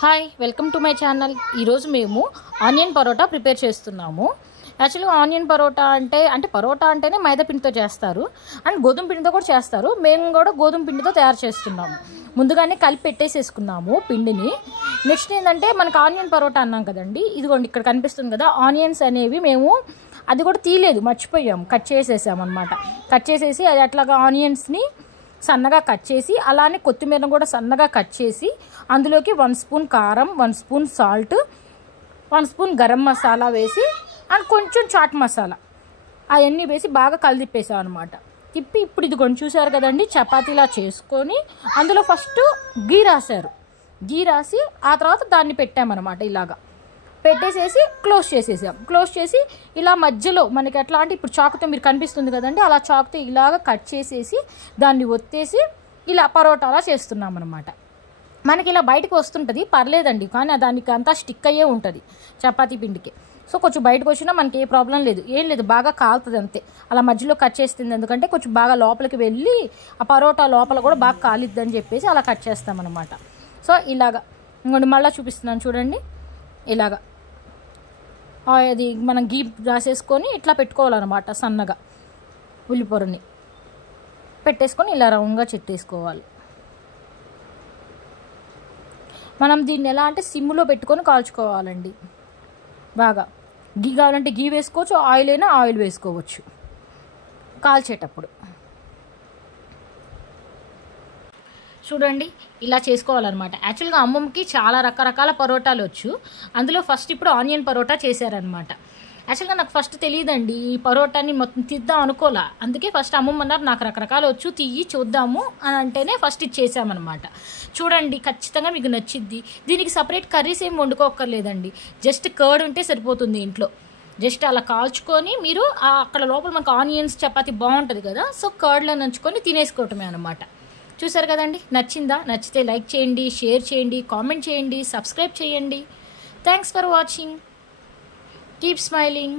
Hi welcome to my channel. ఈరోజు మేము onion parotta prepare చేస్తున్నాము. యాక్చువల్గా ఆనియన్ పరోటా అంటే పరోటా అంటేనే మైదా పిండితో చేస్తారు అండ్ గోధుమ పిండితో కూడా చేస్తారు. మేము కూడా గోధుమ పిండితో తయారు చేస్తున్నాము. ముందుగానే కలిపి పెట్టేసేసుకున్నాము పిండిని. నెక్స్ట్ ఏంటంటే మనకు ఆనియన్ పరోటా అన్నాం కదండి, ఇదిగోండి ఇక్కడ కనిపిస్తుంది కదా ఆనియన్స్ అనేవి మేము అది కూడా తీయలేదు, మర్చిపోయాము, కట్ చేసేసామన్నమాట. కట్ చేసేసి అది అట్లాగా ఆనియన్స్ని సన్నగా కట్ చేసి అలానే కొత్తిమీరను కూడా సన్నగా కట్ చేసి అందులోకి 1 స్పూన్ కారం, 1 spoon salt, 1 spoon garam masala వేసి అండ్ కొంచెం చాట్ మసాలా అవన్నీ వేసి బాగా కలిదిప్పేసాం అనమాట. తిప్పి ఇప్పుడు ఇది కొంచెం చూసారు కదండి, చపాతీలా చేసుకొని అందులో ఫస్ట్ గీ రాశారు. గీ రాసి ఆ తర్వాత దాన్ని పెట్టామన్నమాట. ఇలాగా పెట్టేసేసి క్లోజ్ చేసేసాం. క్లోజ్ చేసి ఇలా మధ్యలో మనకి ఎట్లా అంటే ఇప్పుడు చాకుతో మీరు కనిపిస్తుంది కదండి, అలా చాకుతో ఇలాగ కట్ చేసేసి దాన్ని ఒత్తేసి ఇలా పరోటాలా చేస్తున్నాం అనమాట. మనకి ఇలా బయటకు వస్తుంటుంది, పర్లేదండి, కానీ దానికి అంతా స్టిక్ అయ్యే ఉంటుంది చపాతీ పిండికి. సో కొంచెం బయటకు వచ్చినా మనకి ఏ ప్రాబ్లం లేదు, ఏం లేదు, బాగా కాలుతుంది అంతే. అలా మధ్యలో కట్ చేస్తుంది ఎందుకంటే కొంచెం బాగా లోపలికి వెళ్ళి ఆ పరోటా లోపల కూడా బాగా కాలిద్ది అని చెప్పేసి అలా కట్ చేస్తామన్నమాట. సో ఇలాగా ఇంకొంచెం మళ్ళీ చూపిస్తున్నాను చూడండి. ఇలాగా అది మనం గీ రాసేసుకొని ఇట్లా పెట్టుకోవాలన్నమాట. సన్నగా ఉల్లిపొరని పెట్టేసుకొని ఇలా రౌండ్గా చెట్టేసుకోవాలి. మనం దీన్ని ఎలా అంటే సిమ్లో పెట్టుకొని కాల్చుకోవాలండి. బాగా గీ కావాలంటే గీ వేసుకోవచ్చు, ఆయిల్ అయినా ఆయిల్ వేసుకోవచ్చు కాల్చేటప్పుడు. చూడండి ఇలా చేసుకోవాలన్నమాట. యాక్చువల్గా అమ్మమ్మకి చాలా రకరకాల పరోటాలు వచ్చు. అందులో ఫస్ట్ ఇప్పుడు ఆనియన్ పరోటా చేశారనమాట. యాక్చువల్గా నాకు ఫస్ట్ తెలియదండి, ఈ పరోటాని మొత్తం తీద్దాం అనుకోలే. అందుకే ఫస్ట్ అమ్మమ్మ అన్నారు నాకు రకరకాలు వచ్చు, తీయి చూద్దాము అని అంటేనే ఫస్ట్ ఇది చేసామన్నమాట. చూడండి ఖచ్చితంగా మీకు నచ్చిద్ది. దీనికి సపరేట్ కర్రీస్ ఏం వండుకోక్కర్లేదండి, జస్ట్ కర్డ్ ఉంటే సరిపోతుంది ఇంట్లో. జస్ట్ అలా కాల్చుకొని మీరు అక్కడ లోపల మనకు ఆనియన్స్ చపాతీ బాగుంటుంది కదా, సో కర్డ్లో నంచుకొని తినేసుకోవటమే అనమాట. చూసారు కదండి, నచ్చిందా? నచ్చితే లైక్ చేయండి, షేర్ చేయండి, కామెంట్ చేయండి, సబ్స్క్రైబ్ చేయండి. Thanks for watching. Keep smiling.